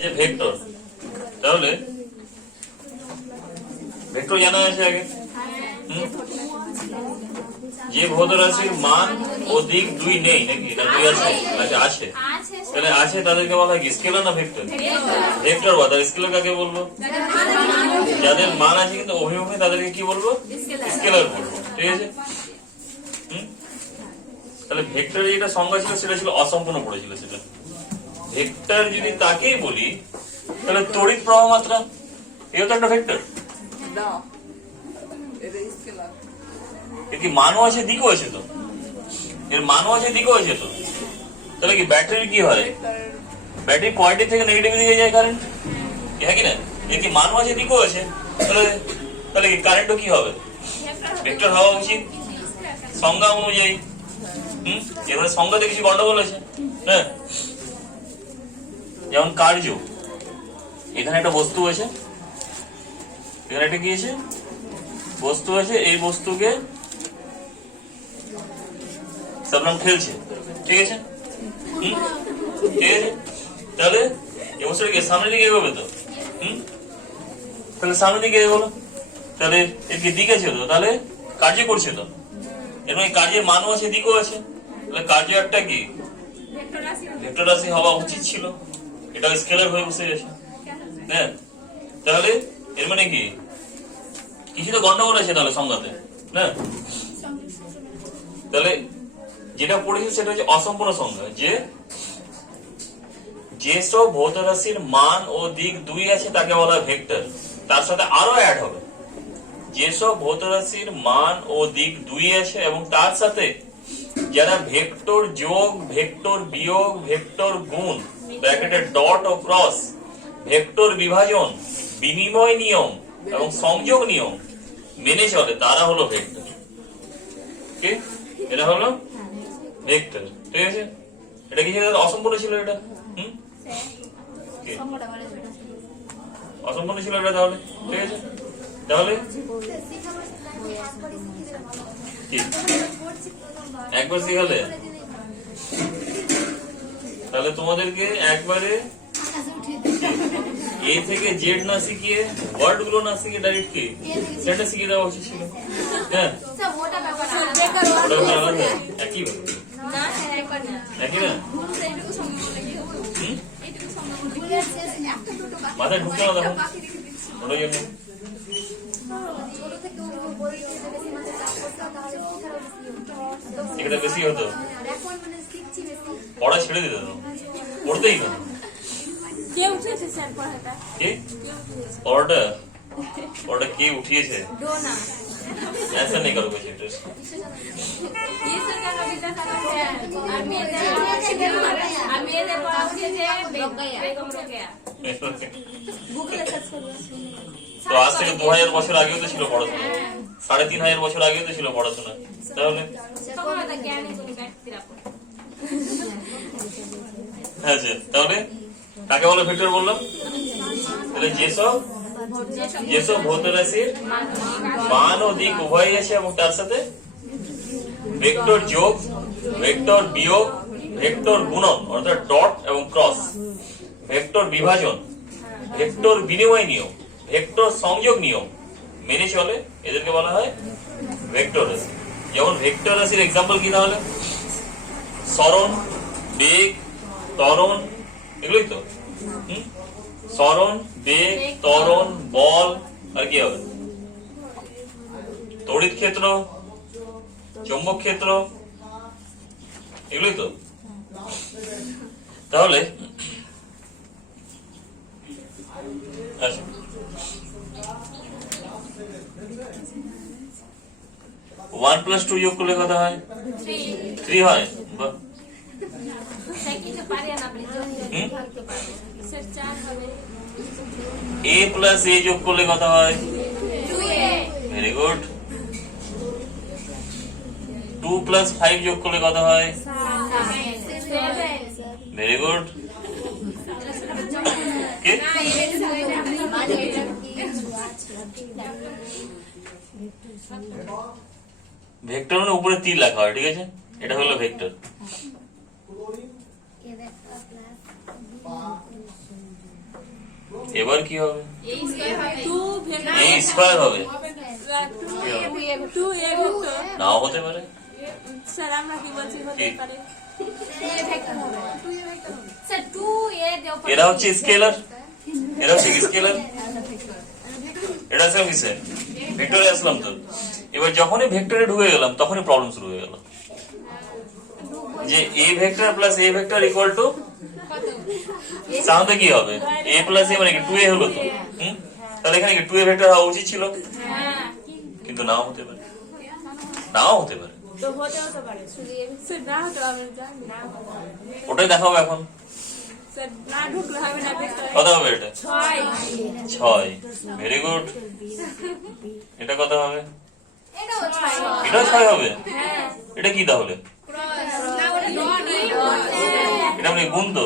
আচ্ছা ভেক্টর, তাহলে ভেক্টর জানা আছে আগে, যে ভৌত রাশির মান ও দিক দুই নেই নাকি, না দুই আছে? আচ্ছা আছে, তাহলে আছে তাদেরকে বলা হয় কি স্কেলার না ভেক্টর? ভেক্টর বা তার স্কেলার কাকে বলবো? যাদের মান আছে কিন্তু অভিমুখে তাদেরকে কি বলবো? স্কেলার বলবো, ঠিক আছে? তাহলে ভেক্টর যেটা সংজ্ঞা ছিল সেটা ছিল অসম্পূর্ণ পড়েছিল সেটা। ভেক্টর যদি তাকেই বলি তাহলে তড়িৎ প্রবাহ মাত্রা এও তো একটা ভেক্টর। এর কি মানও আছে দিকও আছে তো, এর মানও আছে দিকও আছে তো। তাহলে কি ব্যাটারির কি হয়? ব্যাটারি পজিটিভ থেকে নেগেটিভ দিকে যায় কারেন্ট, হ্যাঁ কি না? এর কি মানও আছে দিকও আছে, তাহলে কি কারেন্টও কি হবে? ভেক্টর হওয়া উচিত সংজ্ঞা অনুযায়ী। এখানে সংজ্ঞাতে কিছু গন্ডগোল আছে, হ্যাঁ। যেমন কার্য, এখানে একটা বস্তু আছে, এখানে একটা কি আছে? বস্তু আছে, এই বস্তুকে সাবলাম ঠেলছে, ঠিক আছে? ঠিক আছে, তাহলে এই বস্তুটা কি সামনের দিকে এগোবে তো? তাহলে সামনের দিকে এগোলো, তাহলে এর কি দিক আছে তো, তাহলে কার্য করছে তো, এর মানে কার্যের মানও আছে দিকও আছে, তাহলে কার্য একটা কি ভেক্টর রাশি হওয়া উচিত ছিল, এটা স্কেলার হয়ে বসে গেছে, হ্যাঁ। তাহলে এর মানে কি কিছু তো গন্ডগোল আছে তাহলে সংজ্ঞাতে, না? তাহলে যেটা পড়েছি সেটা হচ্ছে অসম্পূর্ণ সংজ্ঞা, যে যেসব ভৌত রাশির মান ও দিক দুই আছে তাকে বলা হয় ভেক্টর। তার সাথে আরো অ্যাড হবে, যেসব ভৌত রাশির মান ও দিক দুই আছে এবং তার সাথে যারা ভেক্টর যোগ, ভেক্টর বিয়োগ, ভেক্টর গুণ ব্র্যাকেটের ডট ও ক্রস, ভেক্টর বিভাজন, বিনিময় নিয়ম এবং সংযোগ নিয়ম মেনে চলে, তারা হলো ভেক্টর। কি এটা হলো ভেক্টর, ঠিক আছে? এটা কি অসম্পূর্ণ ছিল? এটা অসম্পূর্ণ ছিল এটা, তাহলে ঠিক আছে? তাহলে একবার শিখালে তাহলে তোমাদেরকে একবারে এ থেকে জেড না শিখিয়ে, ওয়ার্ড গুলো না শিখিয়ে ডাইরেক্ট কি সেটা শিখিয়ে দেওয়া উচিত ছিল, হ্যাঁ। একই একই না, মাথায় ঢুকতে না তখন ওটার জন্য এটা বেশি হতো, পড়া ছেড়ে দিত, পড়তেই না। পড়াটা কে উঠিয়েছে ऐसा नहीं करो कुछ इंटरेस्ट। তো আজ থেকে 2000 বছর আগেও তো ছিল পড়াশোনা, 3500 বছর আগেও তো ছিল পড়াশোনা, তাহলে আচ্ছা তাহলে কাকে বলে ভেক্টর বললাম? তাহলে যেসব ভৌত রাশির মান ও দিক উভয়ই আছে এবং তার সাথে ভেক্টর যোগ, ভেক্টর বিয়োগ, ভেক্টর গুণন অর্থাৎ ডট এবং ক্রস, ভেক্টর বিভাজন, ভেক্টর বিনিময় নিয়ম, ভেক্টর সংযোগ নিয়ম মেনে চলে, এদেরকে বলা হয় ভেক্টর রাশি। যেমন ভেক্টর রাশির এক্সাম্পল কি তাহলে? সরণ, বেগ, ত্বরণ, এগুলোই তো। সরণ, বেগ, ত্বরণ, বল, আর কি হবে? তড়িৎ ক্ষেত্র, চৌম্বক ক্ষেত্র, এগুলোই তো। তাহলে আচ্ছা 1 + 2 যোগ করলে কত হয়? 3 হয়। a + a যোগ করলে কত হয়? 2a। Very good. 2 + 5 যোগ করলে কত হয়? 7। Very good. ভেক্টর মানে উপরে তীর লেখা হয়, ঠিক আছে? এটা হলো ভেক্টর। এবার কি হবে? এ স্কয়ার হবে, নাও হতে পারে। স্যার আমরা কি বলছি হতে পারে। এরা হচ্ছে স্কেলার, এরা হচ্ছে স্কেলার, এটা আসলাম কিসে? ভেক্টরে আসলাম তো। এবার যখনই ভেক্টরে ঢুকে গেলাম তখনই প্রবলেম শুরু হয়ে গেল, যে এ ভেক্টর প্লাস এ ভেক্টর ইকুয়াল টু সামনে কি হবে? এ প্লাস এ মানে কি 2a হলো তো। তাহলে এখানে কি 2a ভেক্টর হওয়া উচিত ছিল, কিন্তু নাও হতে পারে, নাও হতে পারে। তো হতে পারে স্যার, না হতে হবে না, ওটাই দেখাবো এখন। স্যার না ঢুকলে হবে না ভেক্টরে। কত হবে এটা? 6। Very good. এটা কত হবে? এটাও 6 হবে। এটা কি তাহলে? এটা মানে গুণ তো।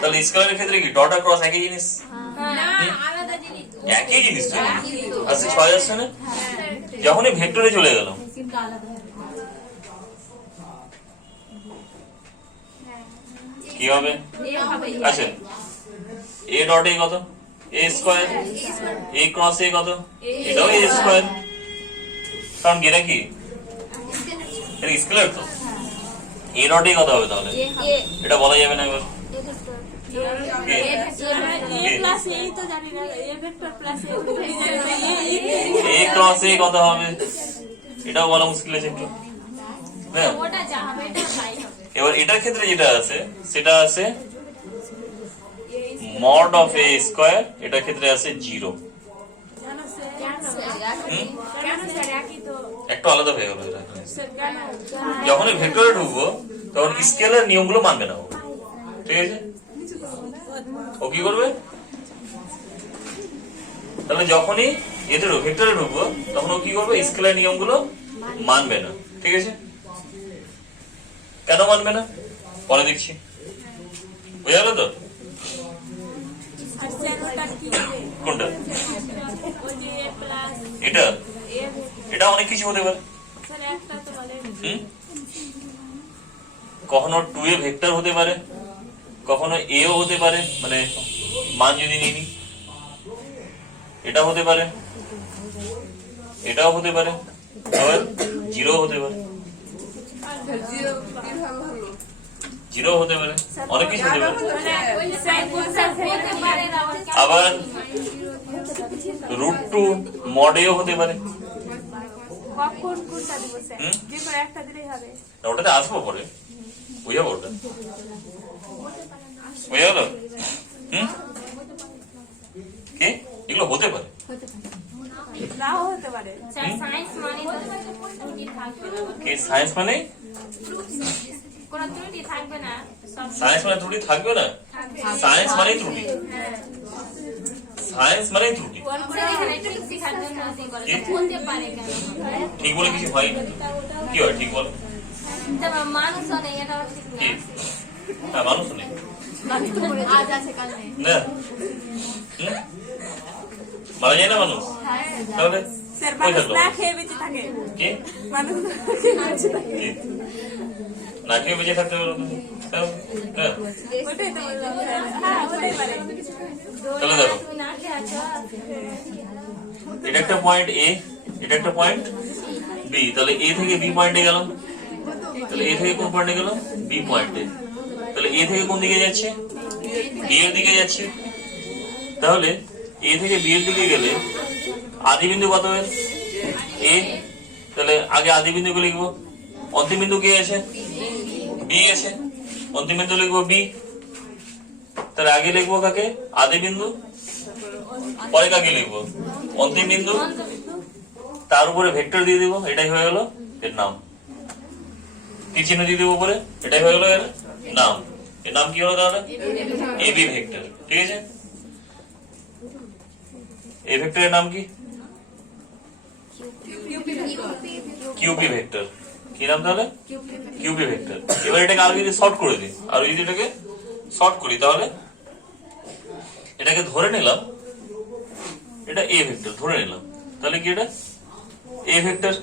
তাহলে স্কেলারের ক্ষেত্রে কি ডট আর ক্রস একই জিনিস? একই জিনিস তো। আচ্ছা 6 আসছে না? যখনই ভেক্টরে চলে গেলাম, কি হবে? আচ্ছা এ ডট এ কত? এ স্কয়ার। এ ক্রস এ কত? এটাও এ স্কয়ার। কারণ এরা কি, এটা স্কেলার তো। এ ডট এ কত হবে তাহলে? এটা বলা যাবে না এবার। এ ক্রস এ কত হবে? এটাও বলা মুশকিল আছে একটু। হ্যাঁ, এবার এটার ক্ষেত্রে যেটা আছে সেটা আছে মড অফ এ স্কয়ার, এটার ক্ষেত্রে আছে 0। একটু আলাদা হয়ে গেল এটা। যখন ভেক্টরে ঢুকবো তখন স্কেলার নিয়মগুলো মানবে না ও, ঠিক আছে? ও কি করবে? তাহলে যখনই এতে ভেক্টরে ঢুকবো তখন ও কি করবে? স্কেলার নিয়মগুলো মানবে না, ঠিক আছে? কেন মানবে না পরে দেখছি, বুঝা গেল তো? কোনটা? এটা, এটা অনেক কিছু হতে পারে। কখনো 2a ভেক্টর হতে পারে, কখনো এও হতে পারে, মানে মান যদি নিই, এটা হতে পারে, এটাও হতে পারে, আবার 0 হতে পারে, 0 হতে পারে, অনেক কিছু হতে পারে। আবার √2 মড এও হতে পারে। ওটাতে আসবো পরে, বুঝাবো ওটা, বুঝা গেল? কি এগুলো হতে পারে, নাও হতে পারে। কি সায়েন্স মানে? সায়েন্স মানে ত্রুটি থাকবে না? সায়েন্স মানে ত্রুটি, সায়েন্স মানে ত্রুটি। ঠিক বলে কিছু হয় না, কি হয় ঠিক বল? কি? হ্যাঁ, মানুষ নেই না, মারা যায় না মানুষ, তাহলে কি না খেয়ে বেঁচে থাকতে পারো? তাহলে দেখো, এটা একটা পয়েন্ট এ, এটা একটা পয়েন্ট বি, তাহলে এ থেকে বি পয়েন্টে গেলাম, তাহলে এ থেকে কোন পয়েন্টে গেলাম? বি পয়েন্টে। তাহলে এ থেকে কোন দিকে যাচ্ছে? বি এর দিকে যাচ্ছে। তাহলে এ থেকে বি এর দিকে গেলে আদি বিন্দু কত হবে? এ। তাহলে আগে আদি বিন্দুকে লিখবো, অন্তিম বিন্দু কে আছে? বি আছে, অন্তিম বিন্দু লিখবো বি। তাহলে আগে লিখবো কাকে? আদি বিন্দু, পরে কাকে লিখবো? অন্তিম বিন্দু, তার উপরে ভেক্টর দিয়ে দিব, এটাই হয়ে গেল এর নাম। কি চিহ্ন দিয়ে দিব উপরে? এটাই হয়ে গেল এর নাম। এর নাম কি হলো তাহলে? এবি ভেক্টর, ঠিক আছে? এই ভেক্টরের নাম কি? QP vector. কি নাম তাহলে? QP vector. এবার এটাকে আরো যদি শর্ট করে দিই, আর যদি এটাকে শর্ট করি, তাহলে এটাকে ধরে নিলাম এটা এ ভেক্টর, ধরে নিলাম, তাহলে কি এটা এ ভেক্টর।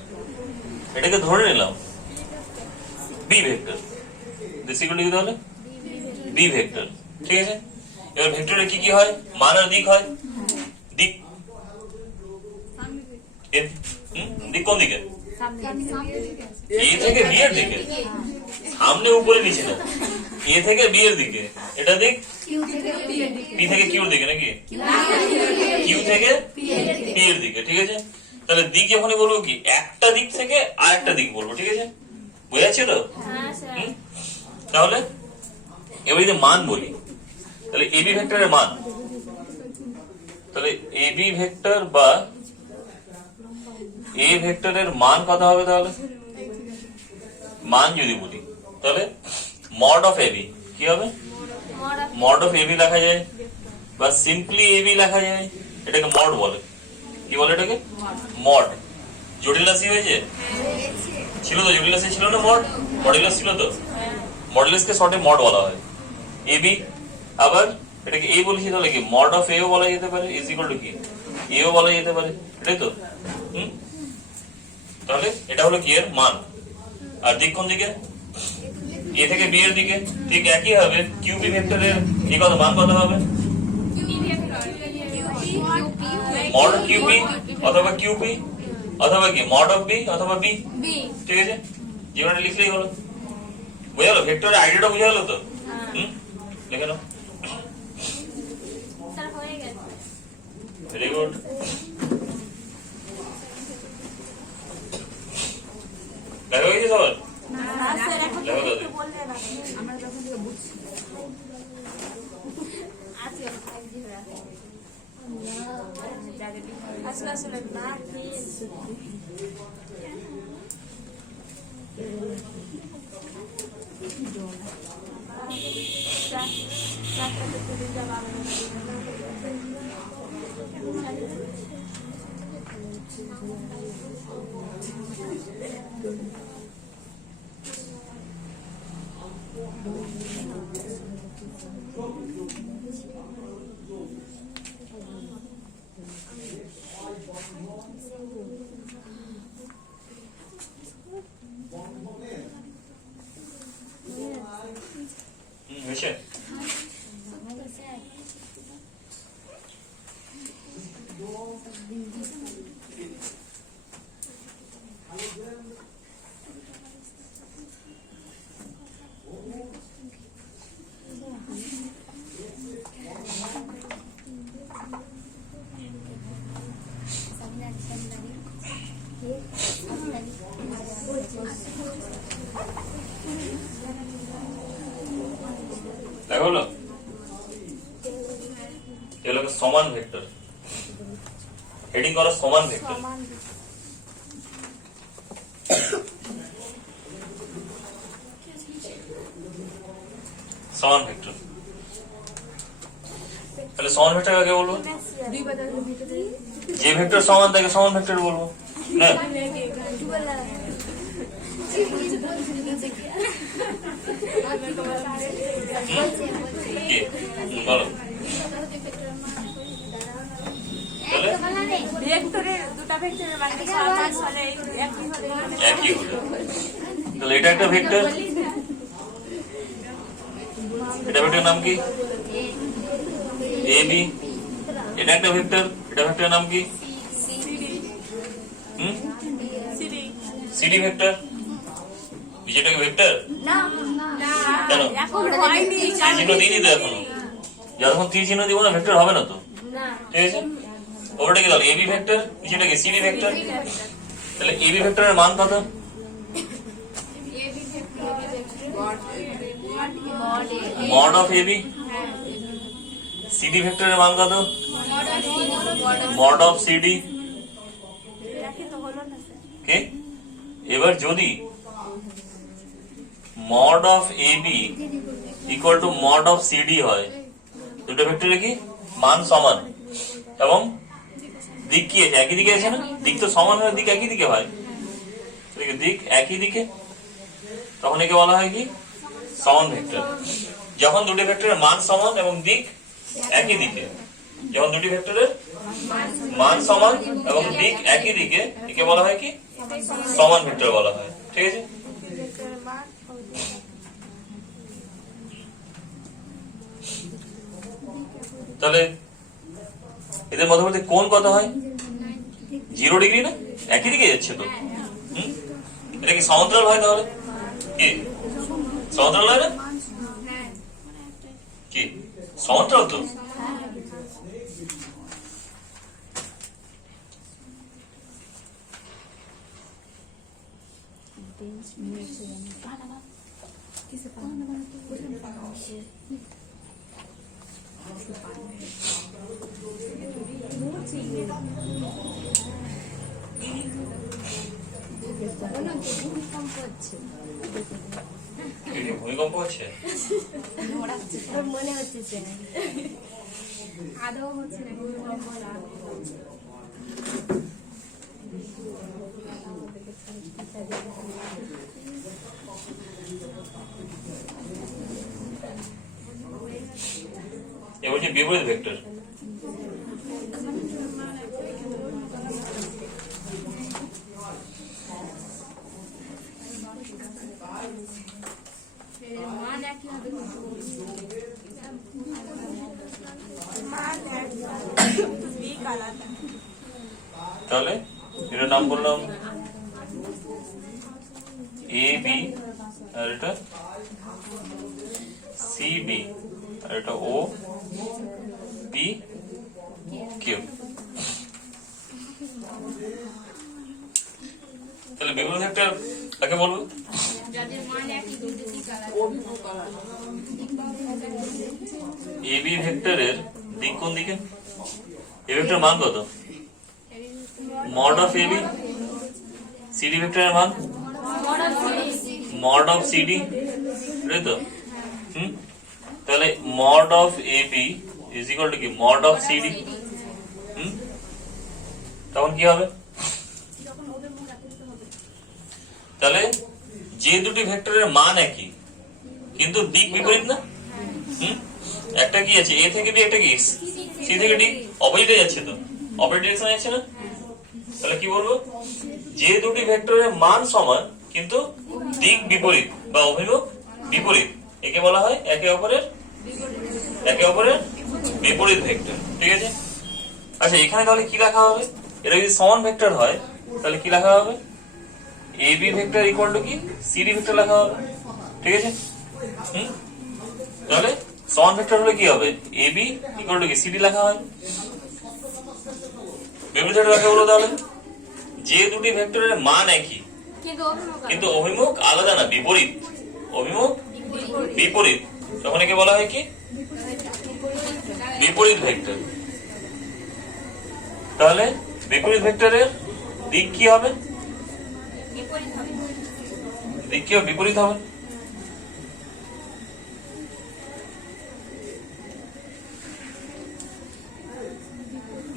এটাকে ধরে নিলাম বি ভেক্টর, তাহলে বি ভেক্টর, ঠিক আছে? এবার ভেক্টরে কি কি হয়? মান আর দিক হয়। দিক দিক কোন দিকে? এ থেকে বি এর দিকে। সামনে উপরে নিচে না, এ থেকে বি এর দিকে। এটা দিক পি থেকে কিউর দিকে নাকি? কিউ থেকে পি এর দিকে, ঠিক আছে? তাহলে দিক যখনই বলবো কি একটা দিক থেকে আর একটা দিক বলবো, ঠিক আছে? বুঝাচ্ছি তো? তাহলে এবার যদি মান বলি, তাহলে এবি ভেক্টরের মান, তাহলে এবি ভেক্টর বা এ ভেক্টরের মান কত হবে? তাহলে মান যদি বলি তাহলে মড অফ এবি কি হবে? মড অফ এবি লেখা যায় বা সিম্পলি এবি লেখা যায়। এটাকে মড বলে। কি বলে এটাকে? মড। জটিল রাশি হয়েছে, ছিল তো জটিল রাশি ছিল না মড? মডুলাস ছিল তো, মডুলাসকে শর্টে মড বলা হয়। এবি আবার এটাকে এ বলেছি, তাহলে কি মড অফ এও বলা যেতে পারে, ইজ ইকুয়াল টু কি এও বলা যেতে পারে, এটাই তো। তাহলে এটা হলো কি এর মান। আর দিক কোন দিকে? এ থেকে বি এর দিকে। ঠিক একই হবে কিউপি ভেক্টরের কি কত মান কত হবে? মড কিউপি অথবা কিউপি অথবা কি মড অফ বি অথবা বি, ঠিক আছে? যেটা লিখলেই হলো। বুঝা গেল? ভেক্টরের আইডিয়াটা বুঝা গেল তো? লিখে নাও। Very good. লেখা হয়েছে সবার? লেখা দাদি। আসলে না হয়েছে? দেখা হলো? এগুলো সমান ভেক্টর, হেডিং করা সমান ভেক্টর। সমান ভেক্টর, তাহলে সমান ভেক্টর কাকে বলবো? যে ভেক্টর সমান তাকে সমান ভেক্টর বলবো না? বলো। একই হলো। তাহলে এটা একটা ভেক্টর, এটা ভেক্টরের নাম কি? A B. এটা একটা ভেক্টর, এটা ভেক্টরের নাম কি? CD vector. যেটাকে ভেক্টর কেন তীর চিহ্ন দিইনি তো এখনো। যখন তীর চিহ্ন দিব না ভেক্টর হবে না তো, ঠিক আছে? ওটা কি তাহলে এবি ভেক্টর, যেটা কি সিডি ভেক্টর। তাহলে এবি ভেক্টরের মান কত? Mod of AB. সিডি ভেক্টরের মান কত? Mod of CD. কে এবার যদি mod of AB equal to mod of CD হয়, দুটো ভেক্টরের কি মান সমান এবং দিক কি আছে? একই দিকে আছে না? দিক তো সমান হয়, দিক একই দিকে হয়। দিক একই দিকে, তখন একে বলা হয় কি সমান ভেক্টর। যখন দুটি ভেক্টরের মান সমান এবং দিক একই দিকে, যখন দুটি ভেক্টরের মান সমান এবং দিক একই দিকে, একে বলা হয় কি সমান ভেক্টর বলা হয়, ঠিক আছে? তাহলে এদের মধ্যবর্তী কোণ কত হয়? 0 ডিগ্রি না? একই দিকে যাচ্ছে তো। এটা কি সমান্তরাল হয় তাহলে? কি সমান্তরাল হয় না? কি সমান্তরাল তো? ভূমিকম্প হচ্ছে? মনে হচ্ছে আদৌ হচ্ছে না। এ বলছে বিপরীত ভেক্টর। তাহলে এটার নাম বললাম এ বি, আর এটা সি ডি, আর এটা ও পি কিউ। তাহলে বিপরীত ভেক্টর কাকে বলবো? এ বি ভেক্টরের দিক কোন দিকে? এ ভেক্টর মান কত? Mod of A B. CD ভেক্টরের মান মড অফ সিডি, তাই তো? তাহলে mod of A B is equal to কি? Mod of CD. তখন কি হবে? তাহলে যে দুটি ভেক্টরের মান একই কিন্তু দিক বিপরীত না? একটা কি আছে এ থেকে বি, একটা কি সি থেকে ডি, অপোজিটে যাচ্ছে তো, অপোজিট ডিরেকশনে যাচ্ছে না? তাহলে কি বলবো? যে দুটি ভেক্টরের মান সমান কিন্তু দিক বিপরীত বা অভিমুখ বিপরীত, একে বলা হয় একে অপরের বিপরীত ভেক্টর। ঠিক আছে? আচ্ছা, এখানে তাহলে কি লেখা হবে? এটা যদি সমান ভেক্টর হয় তাহলে কি লেখা হবে? A B vector equal to কি? সিডি ভেক্টর লেখা হবে। ঠিক আছে? তাহলে সমান ভেক্টর হলে কি হবে? এ বি ইকুয়াল টু কি? সিডি লেখা হয়। বিপরীত ভেক্টর কাকে বলো তাহলে? যে দুটি ভেক্টরের মান একই কিন্তু অভিমুখ আলাদা না, বিপরীত। অভিমুখ বিপরীত, তখন একে বলা হয় কি? বিপরীত ভেক্টর। তাহলে বিপরীত ভেক্টরের দিক কি হবে? দিক কি হবে? বিপরীত হবে।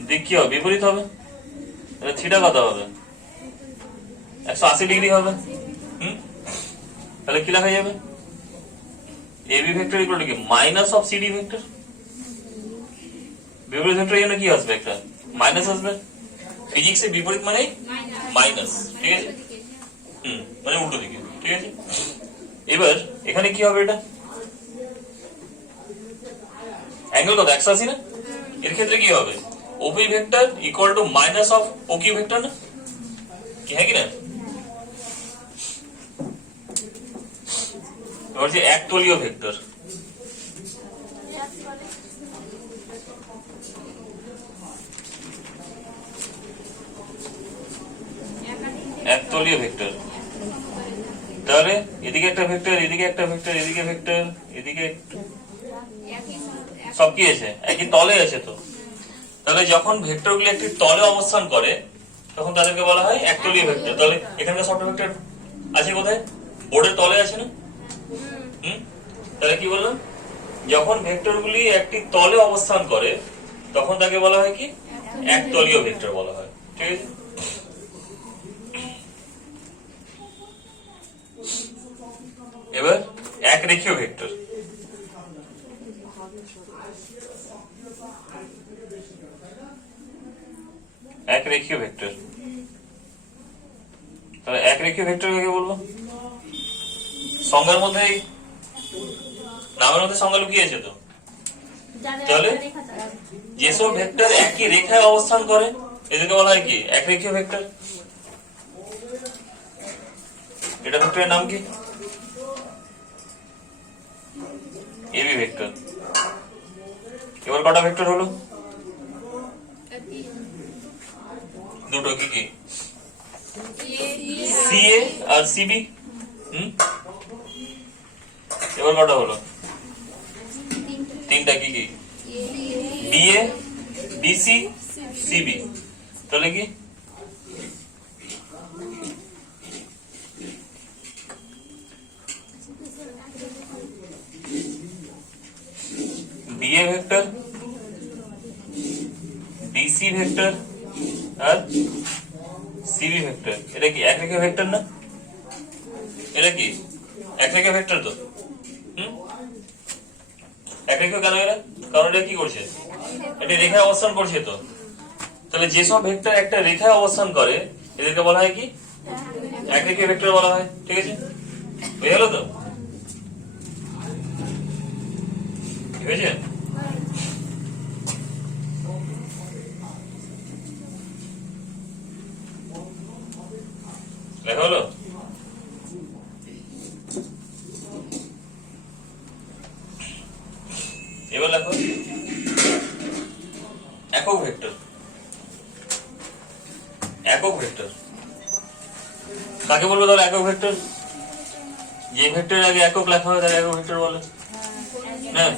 দিক কি হবে? বিপরীত হবে। তাহলে থিটা কত হবে? 180 ডিগ্রি হবে। তাহলে কি লেখা যাবে? A B vector equal to কি? Minus of CD vector. বিপরীত ভেক্টর জন্য কি আসবে? একটা মাইনাস আসবে। ফিজিক্সে বিপরীত মানে মাইনাস। ঠিক আছে? মানে উল্টো দিকে। ঠিক আছে? এবার এখানে কি হবে? এটা অ্যাঙ্গেল কত? 180 না? এর ক্ষেত্রে কি হবে? OP vector equal to minus of OQ vector না? কি হ্যাঁ কি না? এবার যে একতলীয় ভেক্টর, একতলীয় ভেক্টর, তাহলে এদিকে একটা ভেক্টর, এদিকে একটা ভেক্টর, এদিকে ভেক্টর, এদিকে সব কি আছে? একই তলে আছে তো। তাহলে যখন ভেক্টরগুলো একটি তলে অবস্থান করে তখন তাদেরকে বলা হয় একতলীয় ভেক্টর। তাহলে এখানকার সবটা ভেক্টর আছে কোথায়? বোর্ডের তলে আছে না? তাহলে কি বললাম? যখন ভেক্টরগুলি একটি তলে অবস্থান করে তখন তাকে বলা হয় কি? একতলীয় ভেক্টর বলা হয়। ঠিক আছে? এবার এক রেখীয় ভেক্টর, এক রেখীয় ভেক্টর। তাহলে এক রেখীয় ভেক্টর কাকে বলবো? সংজ্ঞার মধ্যে, নামের মধ্যে সংজ্ঞা লুকিয়ে আছে তো। তাহলে যেসব ভেক্টর একই রেখায় অবস্থান করে এদেরকে বলা হয় কি একরেখীয় ভেক্টর। এটা ভেক্টরের নাম কি? AB vector. এবার কটা ভেক্টর হলো? দুটো, কি কি? সিএ আর সিবি। এবার কটা হলো? তিনটা, কি কি? BA, BC, CB. তাহলে কি বিএ ভেক্টর, ডিসি ভেক্টর আর সিবি ভেক্টর, এটা কি একরেখীয় ভেক্টর না? এটা কি একরেখীয় ভেক্টর? তো একরেখীয় কেন এরা? কারণ এটা কি করছে, এটা রেখায় অবস্থান করছে। তো তাহলে যেসব ভেক্টর একটা রেখায় অবস্থান করে এদেরকে বলা হয় কি একরেখীয় ভেক্টর বলা হয়। ঠিক আছে, হয়ে গেল তো? কি হয়েছে? লেখা হলো? এবার লেখো একক ভেক্টর। একক ভেক্টর কাকে বলবো তাহলে? একক ভেক্টর যে ভেক্টরের আগে একক লেখা হয় তাকে একক ভেক্টর বলে। হ্যাঁ,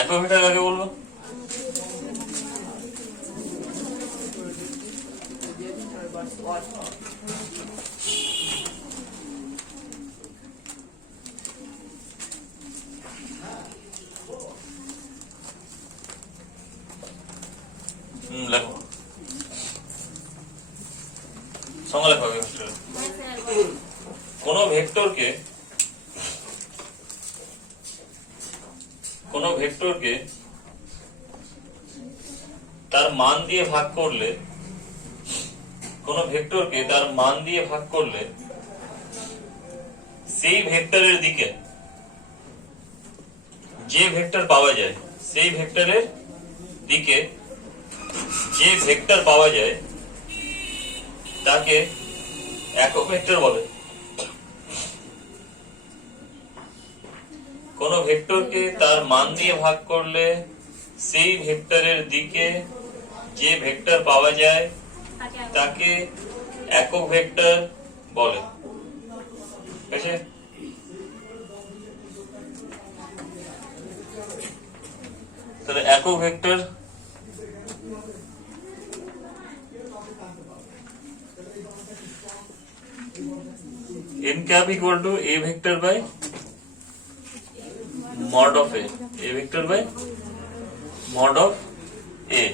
একক ভেক্টর কাকে বলবো? লেখো সংজ্ঞা লেখো ভেক্টর। কোন ভেক্টরকে তার মান দিয়ে ভাগ করলে, কোন ভেক্টরকে তার মান দিয়ে ভাগ করলে সেই ভেক্টরের দিকে যে ভেক্টর পাওয়া যায়, সেই ভেক্টরের দিকে যে ভেক্টর পাওয়া যায় তাকে একক ভেক্টর বলে। কোন ভেক্টরকে তার মান দিয়ে ভাগ করলে সেই ভেক্টরের দিকে যে ভেক্টর পাওয়া যায় তাকে একক ভেক্টর বলে। ঠিক আছে, তাহলে একক vector n cap equal to a vector by mod of a vector by mod of a।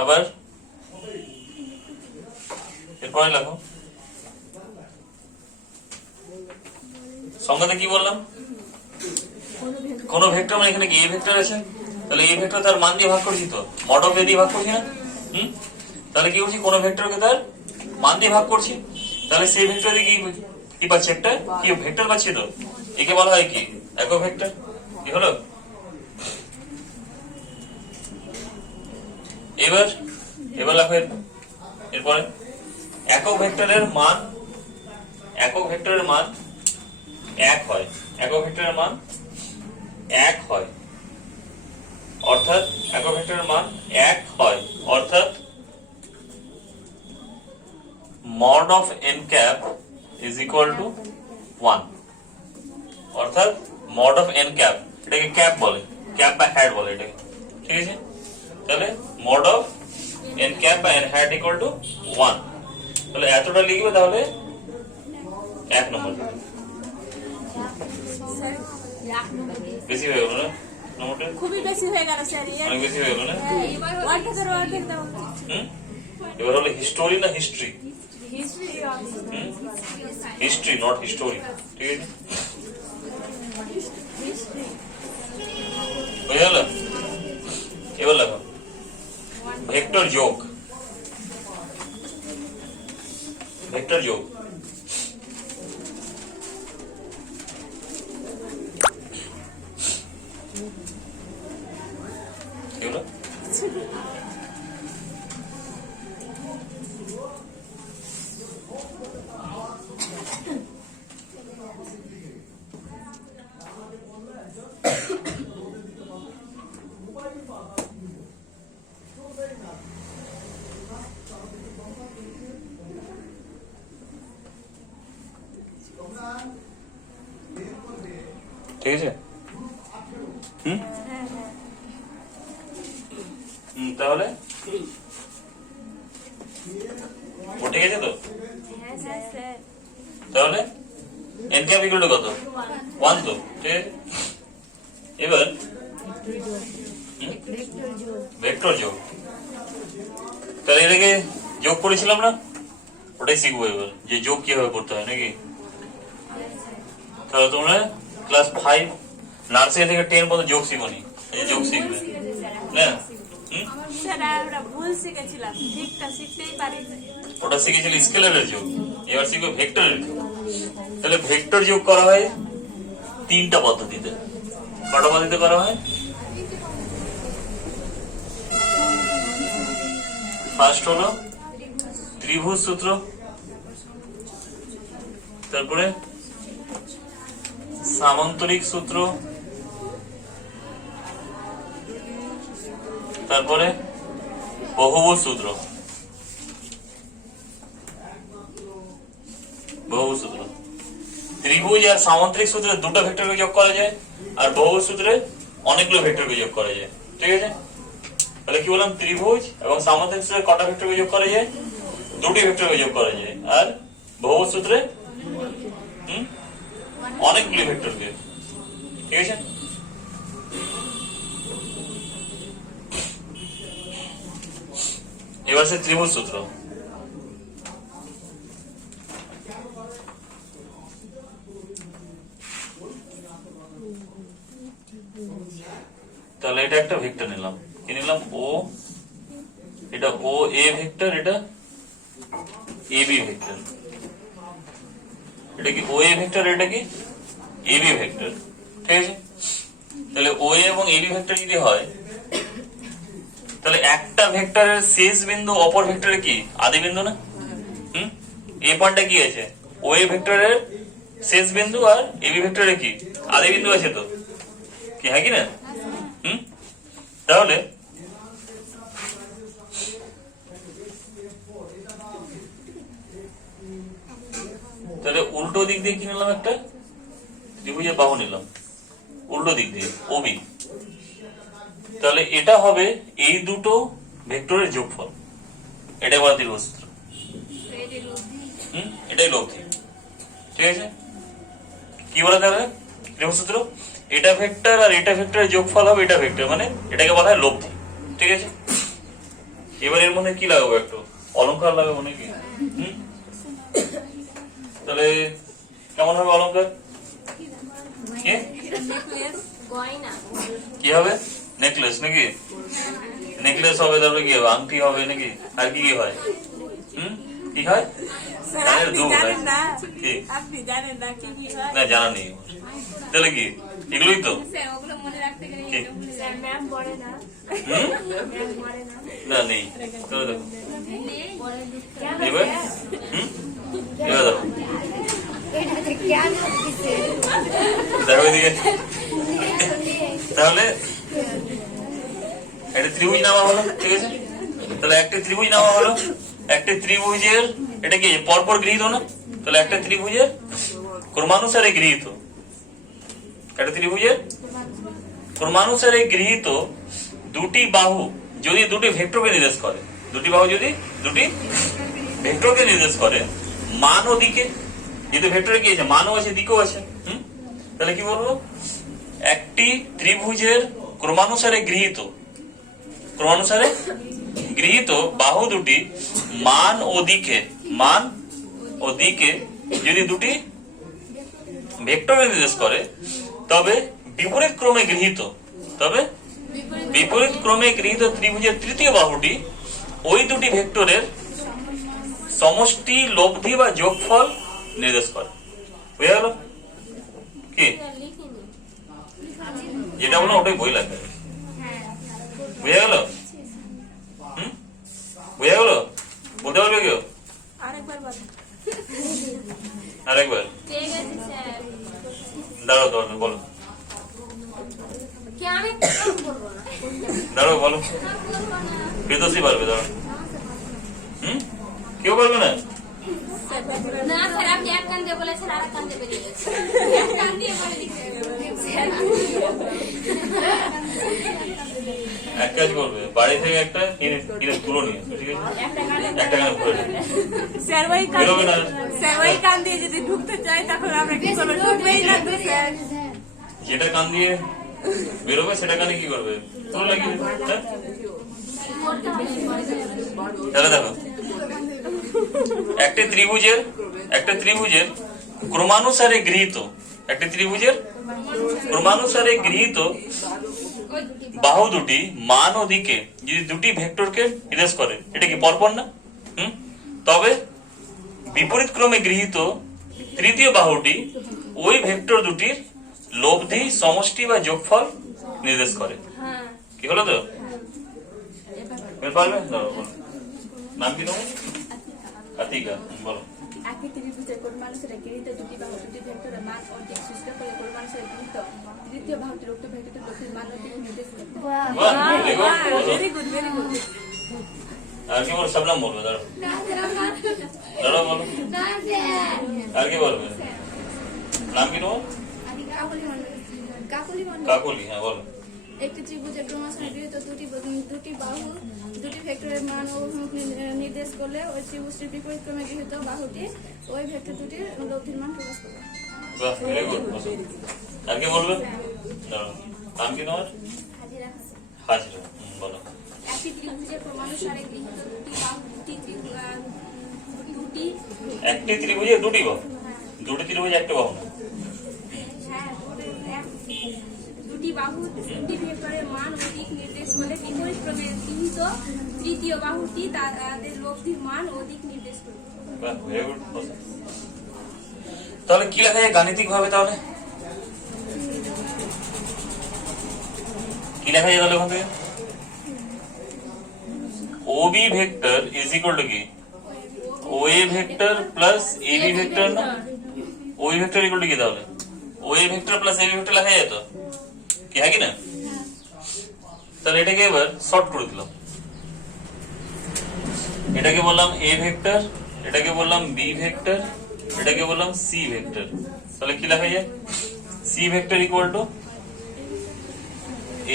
আবার এরপরে লেখো সংজ্ঞাতে কি বললাম? কোন ভেক্টর মানে এখানে কি a ভেক্টর আছে, তাহলে a ভেক্টর তার মান দিয়ে ভাগ করছি, তো mod of a দিয়ে ভাগ করছি না? তাহলে কি করছি, কোন ভেক্টরকে তার মান দিয়ে ভাগ করছি, তাহলে সেই ভেক্টরে কি পাচ্ছি, একটা কি ভেক্টর পাচ্ছি। তো একে বলা হয় কি একক ভেক্টর। কি হলো? এবার লেখো এরপরে একক ভেক্টরের মান 1 হয়। একক ভেক্টরের মান 1 হয়, অর্থাৎ একক ভেক্টরের মান 1 হয়, অর্থাৎ mod of n cap is equal to 1, অর্থাৎ মড অফ এন ক্যাপ, এটাকে ক্যাপ বলে, ক্যাপ বা হ্যাট বলে এটাকে, ঠিক আছে। তাহলে মড অফ এন ক্যাপ বা এন হ্যাট ইকুয়াল টু 1, তাহলে এতটা লিখবে, তাহলে 1 নম্বর। বেশি হয়ে গেল না নম্বরটা? খুবই বেশি হয়ে গেল স্যার, অনেক বেশি হয়ে গেল না? অর্ধেক দাও। এবার হলো হিস্টোরি না history? History history not history, ঠিক আছে। হয়ে গেল? এবার লেখো ভেক্টর যোগ, ভেক্টর যোগ। এগুলো ঠিক আছে। তাহলে ও ঠিক আছে তো? তাহলে এন ক্যাপ ইকুয়াল টু কত? 1 তো, ঠিক আছে। এবার ভেক্টর যোগ, তাহলে এটাকে যোগ করেছিলাম না, ওটাই শিখবো এবার, যে যোগ কিভাবে করতে হয় নাকি। তাহলে তোমরা ক্লাস 5 নার্সারি থেকে 10 পর্যন্ত যোগ শিখোনি, যোগ শিখবে না? স্যার আমরা ভুল শিখেছিলাম, ঠিকটা শিখতেই পারি। ওটা শিখেছিল স্কেলারের যোগ, এবার শিখবে ভেক্টরের যোগ। তাহলে ভেক্টর যোগ করা হয় 3টা পদ্ধতিতে। কটা পদ্ধতিতে করা হয়? ফার্স্ট হলো ত্রিভুজ সূত্র, তারপরে সামান্তরিক সূত্র, তারপরে বহুভুজ সূত্র। বহুভুজ সূত্র, ত্রিভুজ আর সামান্তরিক সূত্রে 2টা ভেক্টরকে যোগ করা যায়, আর বহুভুজ সূত্রে অনেকগুলো ভেক্টরকে যোগ করা যায়, ঠিক আছে। তাহলে কি বললাম, ত্রিভুজ এবং সামান্তরিক সূত্রে কটা ভেক্টরকে যোগ করা যায়? 2টি ভেক্টরকে যোগ করা যায়, আর বহুভুজ সূত্রে অনেকগুলি ভেক্টরকে, ঠিক আছে। এবার সে ত্রিভুজ সূত্র, তাহলে এটা একটা ভেক্টর নিলাম, কি নিলাম? ও, এটা ও এ ভেক্টর, এটা এ বি ভেক্টর। এটা কি ও এ ভেক্টর, এটা কি এ বি ভেক্টর, ঠিক আছে। তাহলে ও এ এবং এ বি ভেক্টর যদি হয়, তাহলে একটা ভেক্টরের শেষ বিন্দু অপর ভেক্টরের কি আদি বিন্দু না? এই পয়েন্টটা কি আছে? ও এ ভেক্টরের শেষ বিন্দু আর এ বি ভেক্টরের কি আদি বিন্দু আছে তো, কি হ্যাঁ কি না? তাহলে তাহলে উল্টো দিক দিয়ে কি নিলাম? একটা ত্রিভুজের বাহু নিলাম উল্টো দিক দিয়ে, ওবি। তাহলে এটা হবে এই দুটো ভেক্টরের যোগফল, এটাই বলা ত্রিভুজ সূত্র। এটাই লব্ধি, ঠিক আছে। কি বলা তাহলে ত্রিভুজ সূত্র? এটা ভেক্টর আর এটা ভেক্টরের যোগফল হবে এটা ভেক্টর, মানে এটাকে বলা হয় লব্ধি, ঠিক আছে। এবার এর মধ্যে কি লাগাবো? একটু অলংকার লাগাবো নাকি? তাহলে কেমন হবে অলংকার? কি হবে? নেকলেস নাকি? নেকলেস হবে, তারপরে কি হবে? আংটি হবে নাকি? আর কি কি হয়? কি হয়? না জানা নেই, তাহলে কি এগুলোই তো? না নেই, তাহলে দেখো এবার এবার দেখো দেখো এদিকে। তাহলে একটা ত্রিভুজ নামা হলো, ঠিক আছে। তাহলে একটা ত্রিভুজ নামা হলো, একটা ত্রিভুজের এটা কি পরপর গৃহীত না? তাহলে একটা ত্রিভুজের কোন ক্রমানুসারে গৃহীত একটা ত্রিভুজের ক্রমানুসারে গৃহীত দুটি বাহু যদি দুটি ভেক্টরকে নির্দেশ করে, দুটি বাহু যদি দুটি ভেক্টরকে নির্দেশ করে মান ও দিকে, যেহেতু ভেক্টরে কি আছে মানও আছে দিকেও আছে, তাহলে কি বলবো একটি ত্রিভুজের ক্রমানুসারে গৃহীত বাহু দুটি মান ও দিকে যদি দুটি ভেক্টরকে নির্দেশ করে তবে বিপরীত ক্রমে গৃহীত ত্রিভুজের তৃতীয় বাহুটি ওই দুটি ভেক্টরের সমষ্টি লব্ধি বা যোগফল নির্দেশ করে। বুঝা গেল কি যেটা বলো ওটাই বই লাগবে। বুঝা গেল? বুঝা গেল? বলতে পারবে কেউ আরেকবার আরেকবার? দাঁড়াও বলো, দাঁড়াও বলো, প্রিয়দর্শী পারবে, দাঁড়াও। কেউ পারবে না? না স্যার, আপনি এক কান দিয়ে বলেছেন আর এক কান দিয়ে বেরিয়ে গেছে। এক কান দিয়ে বলে দিতে এক কাজ করবে, বাড়ি থেকে একটা কিনে তুলো নিয়ে, ঠিক আছে, একটা কানে ভরে নেবে। স্যার ওই কান দিয়ে যদি ঢুকতে চাই তখন আমরা কি করবো? ঢুকবেই না তো স্যার। যেটা কান দিয়ে বেরোবে সেটা কানে কি করবে? তুলো লাগিয়ে দেবে। তাহলে দেখো একটা ত্রিভুজের ক্রমানুসারে গৃহীত বাহু দুটি মান ও দিকে যদি দুটি ভেক্টরকে নির্দেশ করে, এটা কি পরপর না? তবে বিপরীত ক্রমে গৃহীত তৃতীয় বাহুটি ওই ভেক্টর দুটির লব্ধি, সমষ্টি বা যোগফল নির্দেশ করে। কি হলো তো? পারবে? নাম কি তোমার? আতিকা, বলো। একই ত্রিভুজের ক্রমানুসারে গৃহীত দুটি বাহু দুটি ভেক্টরের মান ও দিক সৃষ্ট করে ক্রমানুসারে গৃহীত তৃতীয় বাহুটির উক্ত ভেক্টরের লব্ধির মান ও দিক নির্দেশ করে। Very good. আর কি বলো? সবনাম বলবে, দাঁড়াও বলো। আর কি বলবে? নাম কি তোমার? কাকলি, হ্যাঁ বলো। একটি ত্রিভুজের ক্রমানুসারে গৃহীত দুটি বাহু দুটি ভেক্টরের মান ও নির্দেশ করলে ওই ত্রিভুজটির বিপরীত ক্রমে গৃহীত বাহুটি ওই ভেক্টর দুটির লব্ধির মান প্রকাশ করবে। বাহ, ভেরি গুড। আর কি বলবে? দাঁড়াও, নাম কি তোমার? হাজিরা, বলো। একটি ত্রিভুজের ক্রমানুসারে গৃহীত দুটি বাহু একটি ত্রিভুজের দুটি বাহু, দুটি ত্রিভুজ একটা বাহু না। দুটি বাহু দুটি ভেক্টরের মান ও দিক নির্দেশ করে বিপরীত ক্রমে গৃহীত তৃতীয় বাহুটি তাদের লব্ধির মান ও দিক নির্দেশ করবে। বাহ, ভেরি গুড। তাহলে কি লেখা যায় গাণিতিক ভাবে? তাহলে কি লেখা যায় তাহলে ওখান থেকে? OB vector is equal to কি? OA vector plus AB vector না? OB ভেক্টর ইকুয়াল টু কি তাহলে? OA vector plus AB vector লেখা যায় তো? কি হয় কি না? তাহলে এটাকে এবার শর্ট করে দিলাম। এটাকে বললাম A ভেক্টর, এটাকে বললাম B ভেক্টর, এটাকে বললাম C ভেক্টর। তাহলে কি লেখা যায়? C vector equal two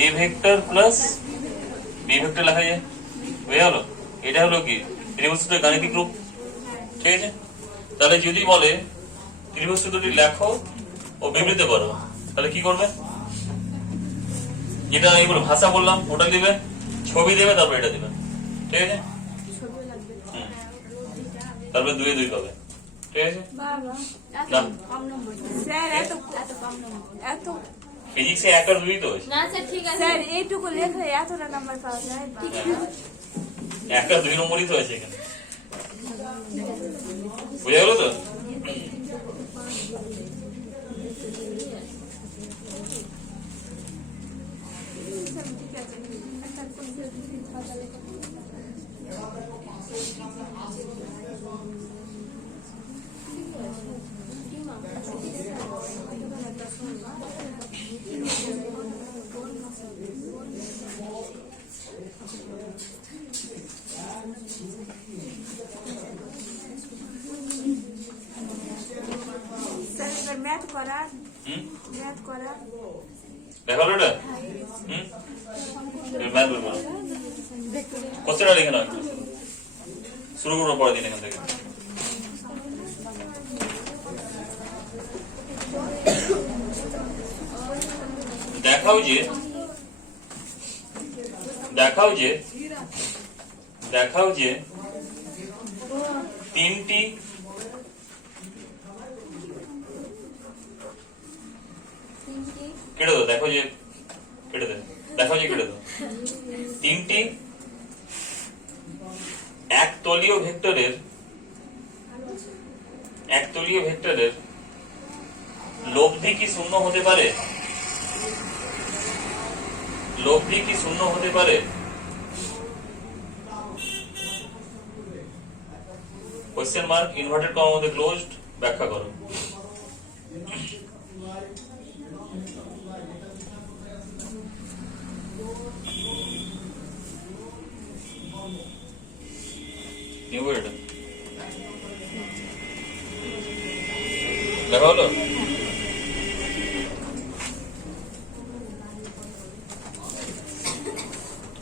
A vector plus B vector লেখা যায়। বুঝে গেল? এটা হলো কি ত্রিভুজের গাণিতিক রূপ। ঠিক আছে, তাহলে যদি বলে ত্রিভুজ দুটি লেখো ও বিবৃত করো, তাহলে কি করবে? যেটা এইগুলো ভাষা বললাম ওটা দিবে, ছবি দেবে, তারপর এটা দিবে। ঠিক আছে, তারপরে 2 এ 2 পাবে। ঠিক আছে, স্যার এত ফিজিক্সে 1 আর 2 তো আছে। না স্যার, ঠিক আছে স্যার এইটুকু লেখে এতটা নাম্বার পাওয়া যায়? 1 আর 2 নম্বরই তো আছে এখানে। বুঝা গেল তো? ম্যাথ করা দেখালো এটা ম্যাথ বই করো কোশ্চেনটা লিখে নাও একটু। শুরু করবো পরের দিন এখান থেকে। দেখাও যে তিনটি কেটে দাও, দেখাও যে কেটে দাও তিনটি একতলীয় ভেক্টরের লব্ধি কি শূন্য হতে পারে? কোশ্চেন মার্ক ইনভার্টেড কমার মধ্যে ক্লোজড, ব্যাখ্যা করো। দেখা হলো?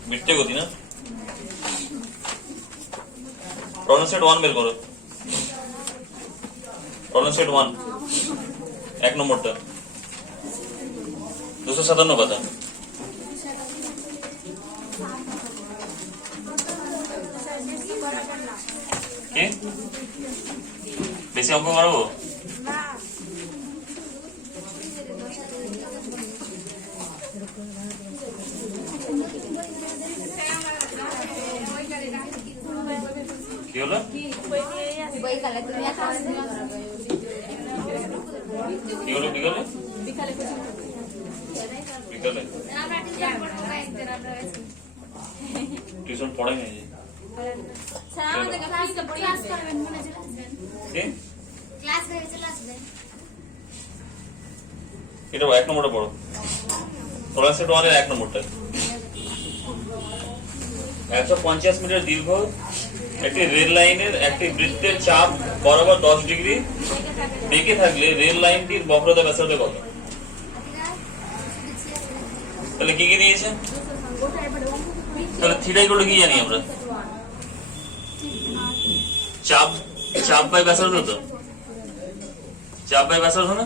মিথ্যে গতি না? প্রবলেম সেট 1 বের করো। প্রবলেম সেট 1 এক নম্বরটা 257 পাতা। কি বেশি অঙ্ক মারবো? কি হলো? বিকালে টিউশন পড়াই নাই। এটা এক নম্বরটা পড়ো। প্রবলেম সেট 1 এর এক নম্বরটা 150 মিটার দীর্ঘ একটি রেল লাইনের একটি বৃত্তের চাপ বরাবর 10 ডিগ্রি বেঁকে থাকলে রেল লাইনটির বক্রতা ব্যাসার্ধ কত? তাহলে কি দিয়েছে? তাহলে থিটা ইকুয়াল টু কি জানি আমরা? চাপ বাই ব্যাসার্ধ, তো চাপ বাই ব্যাসার্ধ না?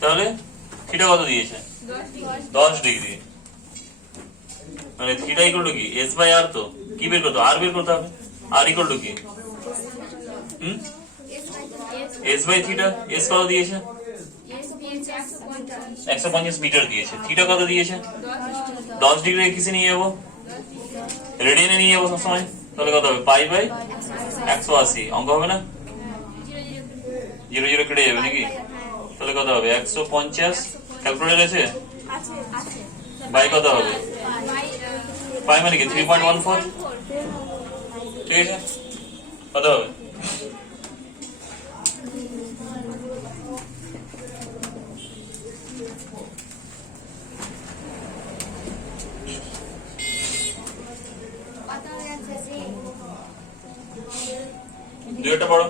তাহলে থিটা কত দিয়েছে? 10 ডিগ্রি। মানে থিটা ইকুয়াল টু কি? S by r. তো কি বের করতে হবে? আর বের করতে হবে। আর ইকুয়াল টু কি? S by theta. এস কত দিয়েছে? 150 মিটার দিয়েছে। থিটা কত দিয়েছে? 10 ডিগ্রি। কিসে নিয়ে যাবো? রেডিয়ানে নিয়ে যাবো সবসময়। তাহলে কত হবে? Pi by 180। অঙ্ক হবে না? 0 0 কেটে যাবে নাকি? তাহলে কত হবে? 150 ক্যালকুলেটর আছে? বাই কত হবে? পাই মানে কি? 3.14। ঠিক আছে, কত হবে? দুইটা পড়ো।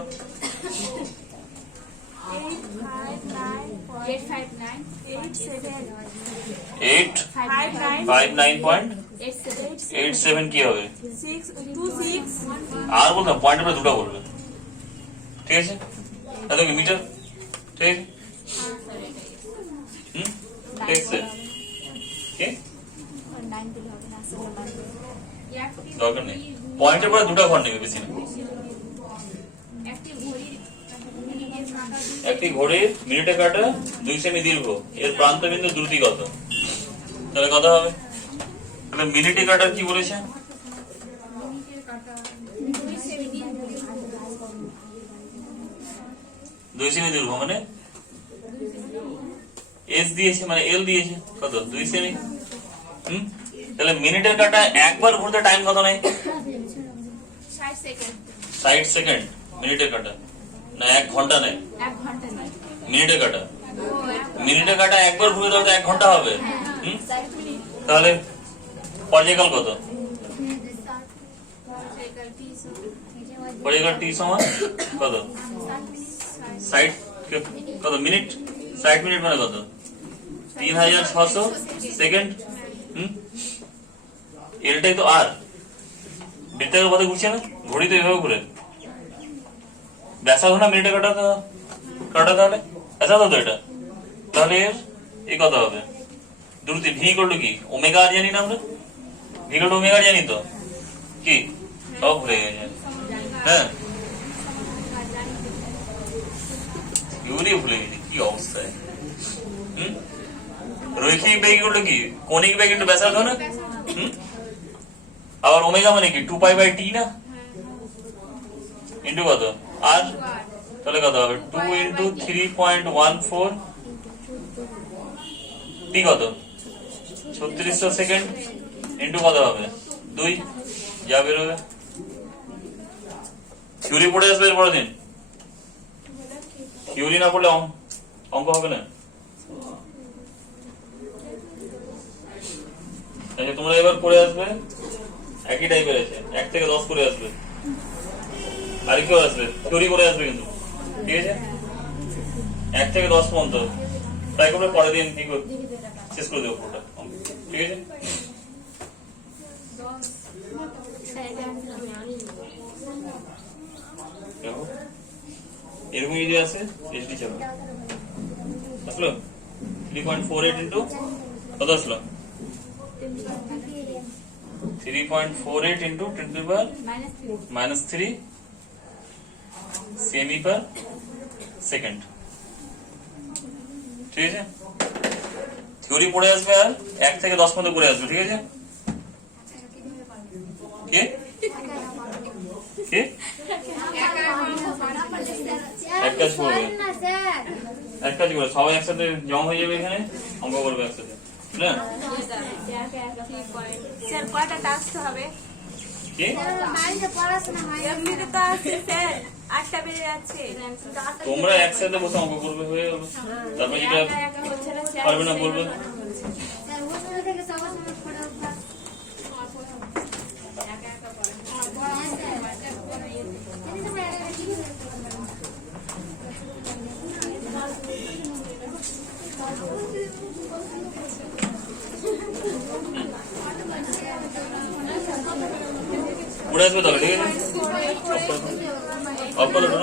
859.87 কি হবে? আর বলতাম পয়েন্টের পরে দুটো বলবে। ঠিক আছে, তাহলে কি মিটার? ঠিক আছে, দরকার নেই। পয়েন্টের পরে দুটো ঘর নেবে, বেশি না। একটি ঘড়ির মিনিটে কাটা 2 সেমি দীর্ঘ, এর প্রান্ত বিন্দু দ্রুতি কত? তাহলে কত হবে? তাহলে মিনিটে কাটার কি বলেছে? 2 সেমি দীর্ঘ, মানে এস দিয়েছে, মানে এল দিয়েছে কত? 2 সেমি। তাহলে মিনিটের কাটা একবার ঘুরতে টাইম কত নেই? 60 সেকেন্ড। মিনিটের কাটা না 1 ঘন্টা নেই, মিনিটের কাটা। মিনিটের কাটা একবার ঘুরে দেওয়া 1 ঘন্টা হবে। তাহলে পর্যায়কাল কত? পর্যায়কাল টি সমান কত? 60 কত মিনিট? 60 মিনিট মানে কত? 3600 সেকেন্ড। এটাই তো আর বৃত্তাকার পথে ঘুরছে না, ঘড়ি তো এভাবে ঘুরে। ব্যাসার্ধ না মিনিটে কাটা তাহলে ব্যাসার্ধ তো এটা, তাহলে এই কথা হবে দ্রুতি ভি করলো কি ওমেগা আর জানি না আমরা, ভি করলো ওমেগা আর জানি তো কি সব ভুলে গেছে। হ্যাঁ ইউরি ভুলে গেছি, কি অবস্থায়। রৈখিক বেগ করলো কি কৌণিক বেগ ইন্টু ব্যাসার্ধ না। আবার ওমেগা মানে কি 2π/t না, ইন্টু কত আর, তাহলে কত হবে 2 × 3.14 টি কত 3600 সেকেন্ড ইন্টু কত হবে 2, যা বেরোবে। থিওরি পড়ে আসবে এর পরের দিন, থিওরি না পড়লে অঙ্ক হবে না। আচ্ছা তোমরা এবার করে আসবে একই টাইপের আছে, 1 থেকে 10 করে আসবে, আর কেউ আসবে থিওরি করে আসবে কিন্তু, ঠিক আছে 1 থেকে 10 পর্যন্ত ট্রাই করবে, পরের দিন কি করবে শেষ করে দেবো পুরোটা, ঠিক আছে। দেখো এরকম যদি আসে এসডি চাপো আসলো 3.48 ইন্টু কত আসলো 3.48 ইন্টু 10⁻³ সেমি পার সেকেন্ড, ঠিক আছে। থিওরি পড়ে আসবে আর 1 থেকে 10 পর্যন্ত পড়ে আসবে, ঠিক আছে। কি কি এক কাজ করবে, সবাই একসাথে জমা হয়ে যাবে এখানে, অঙ্ক করবে একসাথে, বুঝলেন। স্যার কয়টা টাস্ক হবে? কি এমনিতে তো আছে স্যার 8টা বেড়ে যাচ্ছে। তোমরা একসাথে বসে অঙ্ক করবে, হয়ে গেল। তারপর যেটা পারবে না বলবে। উড়ে আসবে তবে, ঠিক আছে। অফ করে না।